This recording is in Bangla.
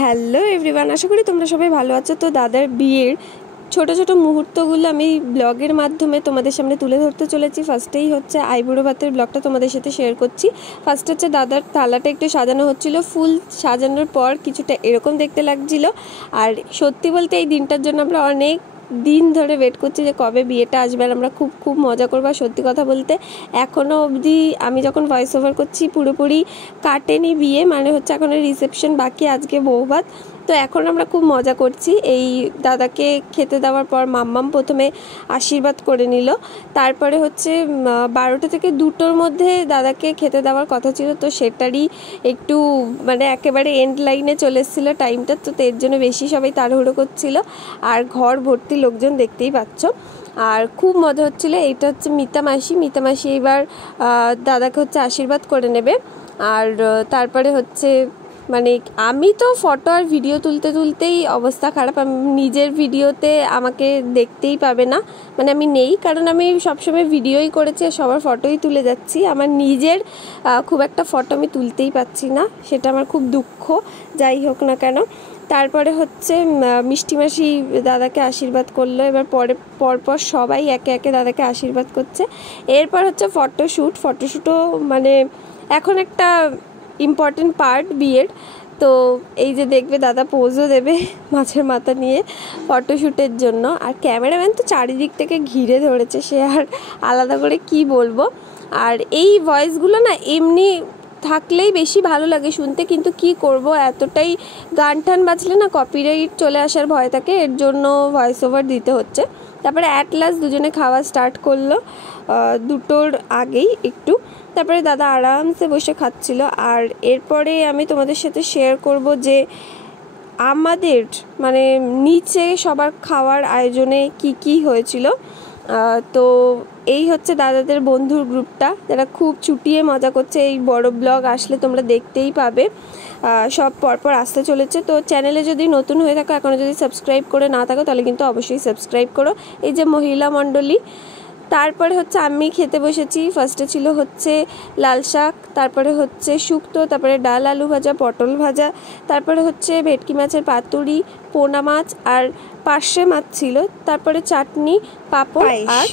হ্যালো এভরিওয়ান, আশা করি তোমরা সবাই ভালো আছো। তো দাদার বিয়ের ছোট ছোট মুহূর্তগুলো আমি ব্লগের মাধ্যমে তোমাদের সামনে তুলে ধরতে চলেছি। ফার্স্টেই হচ্ছে আইবুড়ো ভাতের ব্লগটা তোমাদের সাথে শেয়ার করছি। ফার্স্ট হচ্ছে দাদার থালাটা একটু সাজানো হচ্ছিল, ফুল সাজানোর পর কিছুটা এরকম দেখতে লাগছিল। আর সত্যি বলতে এই দিনটার জন্য আমরা অনেক দিন ধরে ওয়েট করছি যে কবে বিয়েটা আসবে, আর আমরা খুব খুব মজা করবো। সত্যি কথা বলতে এখনও অবধি আমি যখন ভয়েস ওভার করছি পুরোপুরি কাটেনি বিয়ে, মানে হচ্ছে এখনও রিসেপশন বাকি, আজকে বৌভাত। তো এখন আমরা খুব মজা করছি। এই দাদাকে খেতে দেওয়ার পর মাম্মাম প্রথমে আশীর্বাদ করে নিল, তারপরে হচ্ছে 12টা থেকে 2টোর মধ্যে দাদাকে খেতে দেওয়ার কথা ছিল, তো সেটারই একটু মানে একেবারে এন্ড লাইনে চলে এসেছিলো টাইমটা, তো এর জন্য বেশি সবাই তাড়াহুড়ো করছিল। আর ঘর ভর্তি লোকজন, দেখতেই পাচ্ছ। আর খুব মজা হচ্ছিলো। এইটা হচ্ছে মিতা মাসি এবার দাদাকে হচ্ছে আশীর্বাদ করে নেবে। আর তারপরে হচ্ছে মানে আমি তো ফটো আর ভিডিও তুলতেই অবস্থা খারাপ। আমি নিজের ভিডিওতে আমাকে দেখতেই পাবে না, মানে আমি নেই, কারণ আমি সবসময় ভিডিওই করেছি, সবার ফটোই তুলে যাচ্ছি। আমার নিজের খুব একটা ফটো আমি তুলতেই পাচ্ছি না, সেটা আমার খুব দুঃখ। যাই হোক না কেন, তারপরে হচ্ছে মিষ্টি মাসি দাদাকে আশীর্বাদ করলো। এবার পরপর সবাই একে একে দাদাকে আশীর্বাদ করছে। এরপর হচ্ছে ফটোশ্যুটও মানে এখন একটা ইম্পর্টেন্ট পার্ট বিয়ের। তো এই যে দেখবে দাদা পোজও দেবে মাছের মাথা নিয়ে ফটোশ্যুটের জন্য। আর ক্যামেরাম্যান তো চারিদিক থেকে ঘিরে ধরেছে, সে আর আলাদা করে কি বলবো। আর এই ভয়েসগুলো না এমনি থাকলেই বেশি ভালো লাগে শুনতে, কিন্তু কি করব, এতটাই গান টান বাজলে না কপিরাইট চলে আসার ভয় থাকে, এর জন্য ভয়েস ওভার দিতে হচ্ছে। তারপরে অ্যাট লাস্ট দুজনে খাওয়া স্টার্ট করলো 2টোর আগেই একটু। তারপরে দাদা আরামসে বসে খাচ্ছিল। আর এরপরে আমি তোমাদের সাথে শেয়ার করব যে আমাদের মানে নিচে সবার খাওয়ার আয়োজনে কি হয়েছিল। তো এই হচ্ছে দাদাদের বন্ধুর গ্রুপটা, যারা খুব চুটিয়ে মজা করছে। এই বড় ব্লগ আসলে তোমরা দেখতেই পাবে, সব পরপর আসতে চলেছে। তো চ্যানেলে যদি নতুন হয়ে থাকো, এখনও যদি সাবস্ক্রাইব করে না থাকো, তাহলে কিন্তু অবশ্যই সাবস্ক্রাইব করো। এই যে মহিলা মণ্ডলী। তারপরে হচ্ছে আমি খেতে বসেছি। ফার্স্টে ছিল হচ্ছে লাল শাক, তারপরে হচ্ছে শুক্তো, তারপরে ডাল, আলু ভাজা, পটল ভাজা, তারপরে হচ্ছে ভেটকি মাছের পাতুরি, পোনা মাছ আর পার্শে মাছ ছিল, তারপরে চাটনি, পাঁপড় আর